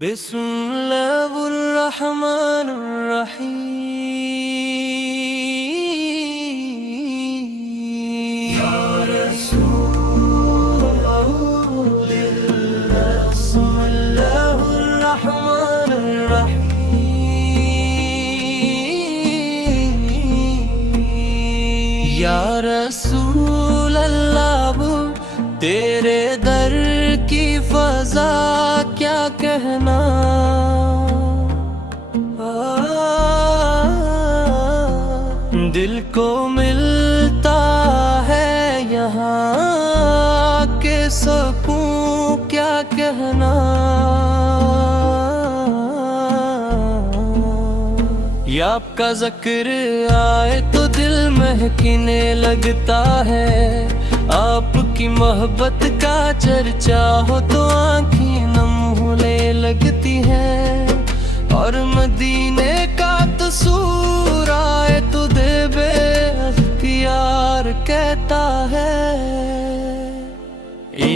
बिस्मिल्लाहिर्रहमानिर्रहीम। या रसूलल्लाह बिस्मिल्लाहिर्रहमानिर्रहीम। या रसूलल्लाह तेरे दर की फजा क्या कहना, दिल को मिलता है यहाँ के सकून क्या कहना। या आपका जिक्र आए तो दिल महकने लगता है, आपकी मोहब्बत का चर्चा हो तो आँखें नम होने लगती हैं। और मदीने का तसूर आए तो दिल बेअख्तियार कहता है,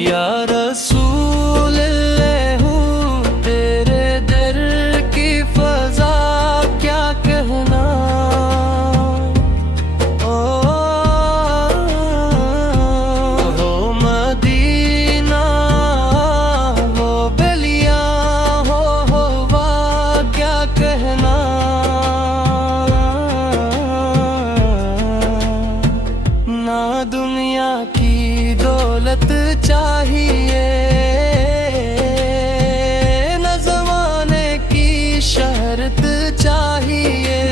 या रसूल अल्लाह तेरे दर की फजा क्या कहना। दुनिया की दौलत चाहिए, न ज़माने की शहरत चाहिए,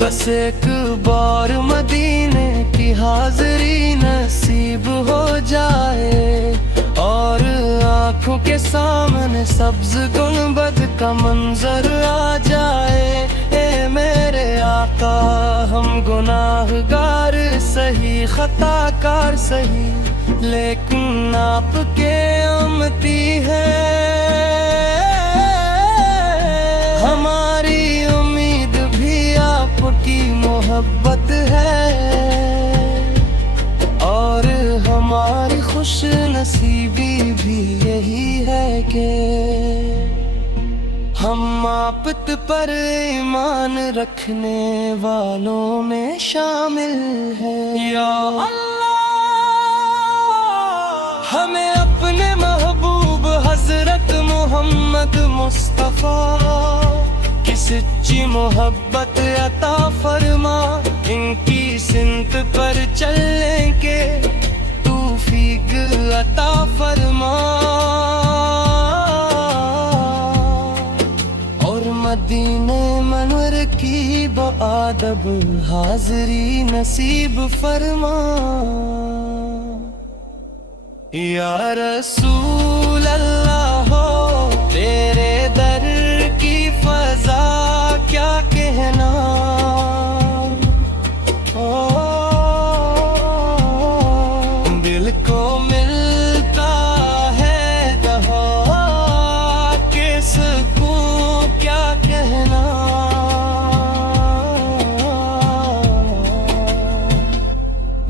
बस एक बार मदीने की हाज़री नसीब हो जाए। और आँखों के सामने सब्ज़ गुंबद का मंजर आ जाए। ए मेरे आका हम गुनाहगार सही खताकार सही, लेकिन आपके उम्मती हैं। हमारी उम्मीद भी आपकी मोहब्बत है, और हमारी खुश नसीबी भी यही है कि हम आप पर ईमान रखने वालों में शामिल हैं। या अल्लाह हमें अपने महबूब हजरत मोहम्मद मुस्तफा की सच्ची मोहब्बत अता फरमा। इनकी सिमत पर चलने के तौफीक अता फरमा। मदीने मनवर की बआदब हाज़री नसीब फरमा। या रसूल अल्लाह तेरे दर की फजा क्या कहना। दिल को मिलता है जहाँ के सुकून क्या कहना।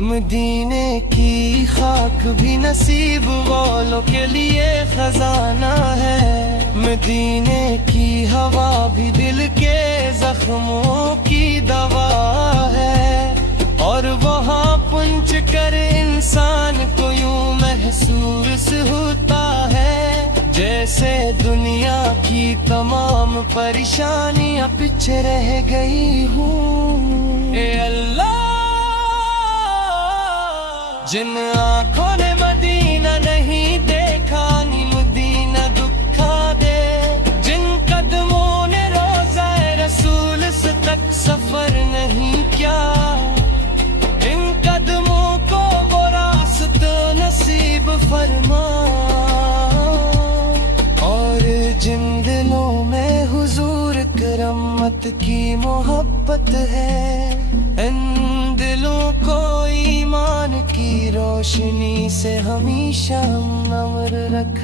मदीने की खाक भी नसीब वालों के लिए खजाना है। मदीने की हवा भी दिल के जख्मों की दवा है। और वहाँ पुंच कर इंसान को यूं महसूस होता है, जैसे दुनिया की तमाम परेशानियां पीछे रह गई हूँ। ए अल्लाह जिन आँखों ने मदीना नहीं देखा नी मदीना दुखा दे। जिन कदमों ने रोज़ा रसूल से तक सफर नहीं किया, इन कदमों को वो रास्ता नसीब फरमा। और जिन दिलों में हुजूर करमत की मोहब्बत है, इन दिलों को ईमान की रोशनी से हमेशा नवर रख।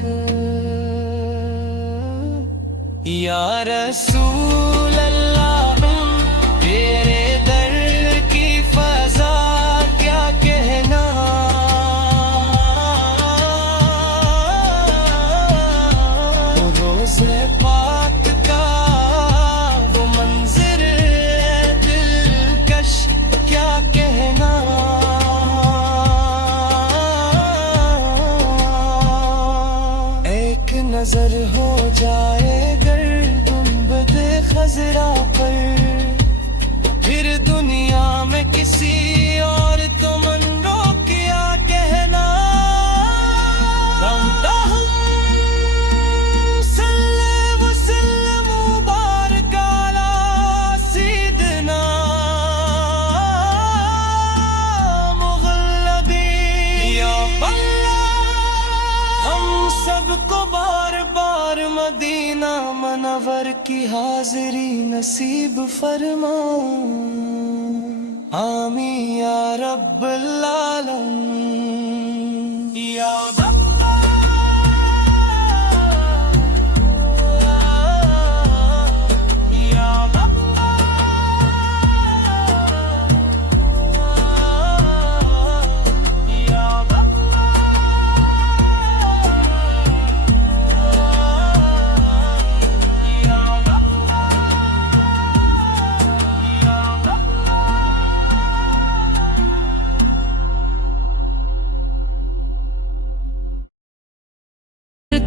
या रसूल अल्लाह तेरे दर की फजा क्या कहना। नजर हो जाए गर गुंबद खजरा पर, फिर दुनिया में किसी और तो मन रो क्या कहना। सबको बार बार मदीना मनवर की हाजिरी नसीब फरमा। आमीन या रब्बल आलमीन या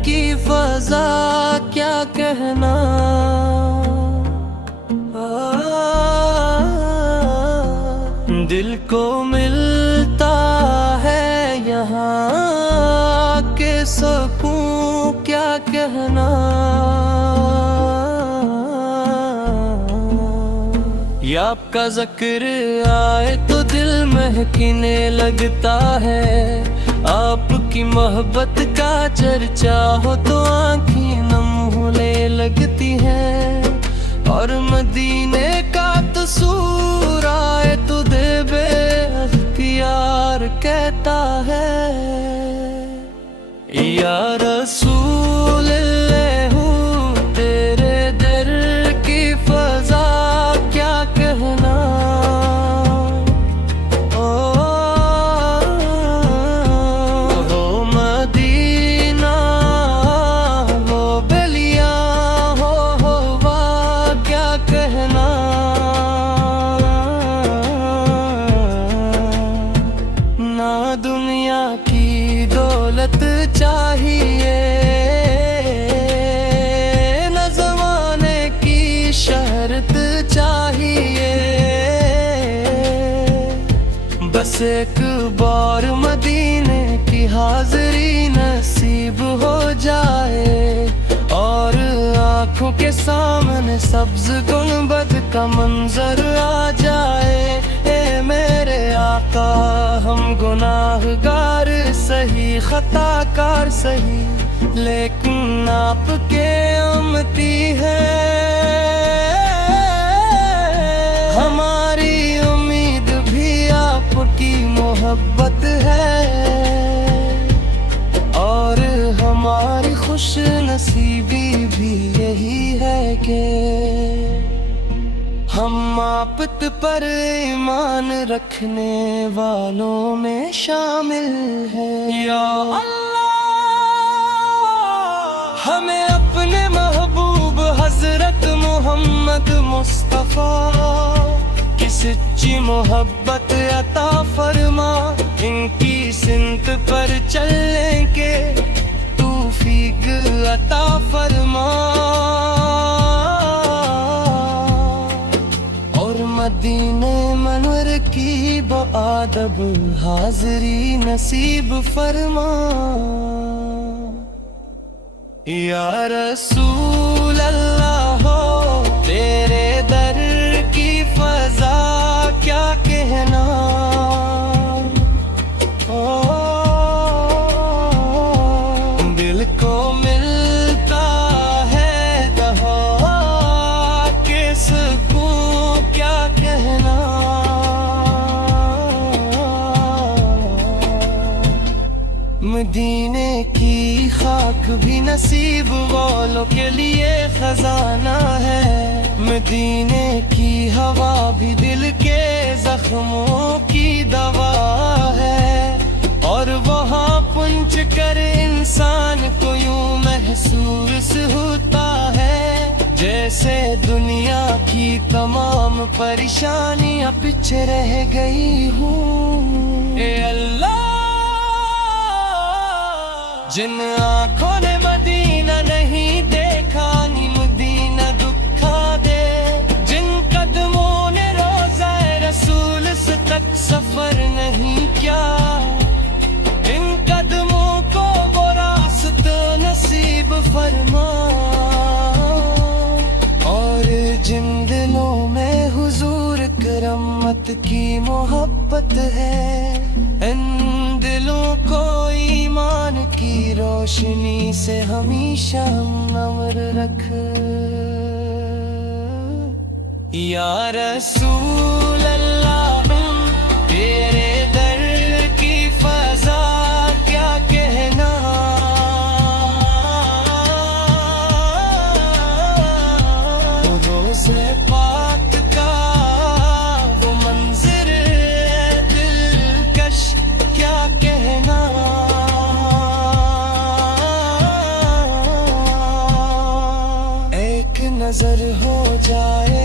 की फजा क्या कहना। दिल को मिलता है यहाँ के सुकून क्या कहना। या आपका जिक्र आए तो दिल महकने लगता है, आपकी मोहब्बत का चर्चा हो तो आँखें नम होने लगती हैं। और मदीने का तसूर आए तो दिल बेअख्तियार कहता है, या रसूल अल्लाह तेरे दर की फजा क्या कहना। दुनिया की दौलत चाहिए न ज़माने की शहरत चाहिए, बस एक बार मदीने की हाज़री नसीब हो जाए और आँखों के सामने सब्ज गुंबद का मंजर आ जाए। ए मेरे आका हम गुनाहगार सही खताकार सही, लेकिन आपके उम्मती हैं। हमारी उम्मीद भी आपकी मोहब्बत है और हमारी खुश नसीबी भी यही है कि हम आप पर ईमान रखने वालों में शामिल हैं। या अल्लाह हमें अपने महबूब हजरत मोहम्मद मुस्तफा की सच्ची मोहब्बत अता फरमा। इनकी सिंत पर चलने के तौफीक अता फरमा। मदीने मनवर की बआदब हाज़री नसीब फरमा। या रसूल अल्लाह हो तेरे दर की फजा क्या कहना। दिल को मिलता है कहाँ के सुकून क्या कहना। मदीने की खाक भी नसीब वालों के लिए खजाना है। मदीने की हवा भी दिल के जख्मों की दवा है। और वहाँ पुंच कर इंसान को यूं महसूस होता है जैसे दुनिया की तमाम परेशानियां पीछे रह गई हूँ। ए अल्लाह जिन आँखों ने मदीना नसीब फरमा। और जिन दिलों में हुजूर करमत की मोहब्बत है, इन दिलों को ईमान की रोशनी से हमेशा नम्र रख। या रसूल अल्लाह, तेरे दर की फजा क्या कहना। रोज़े पाक का वो मंज़र दिलकश क्या कहना। एक नजर हो जाए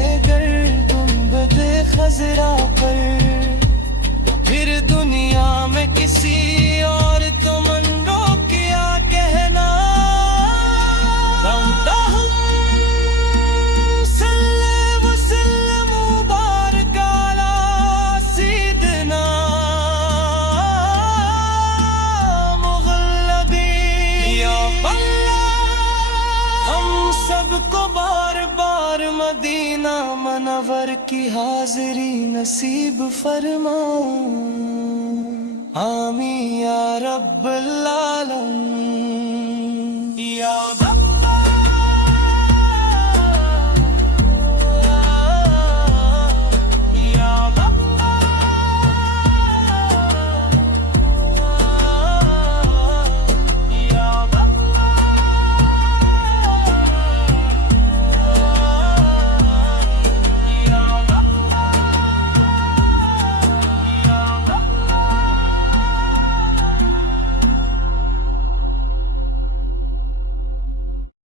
खजरा पर, फिर दुनिया में किसी और तमन्नो क्या कहना। मुबारक अला सीदना मुग़ल्लबी या अल्लाह। हम सबको बार बार मदीना मनवर की हाज़िरी नसीब फरमा। आमीन या रब्बल आलमीन।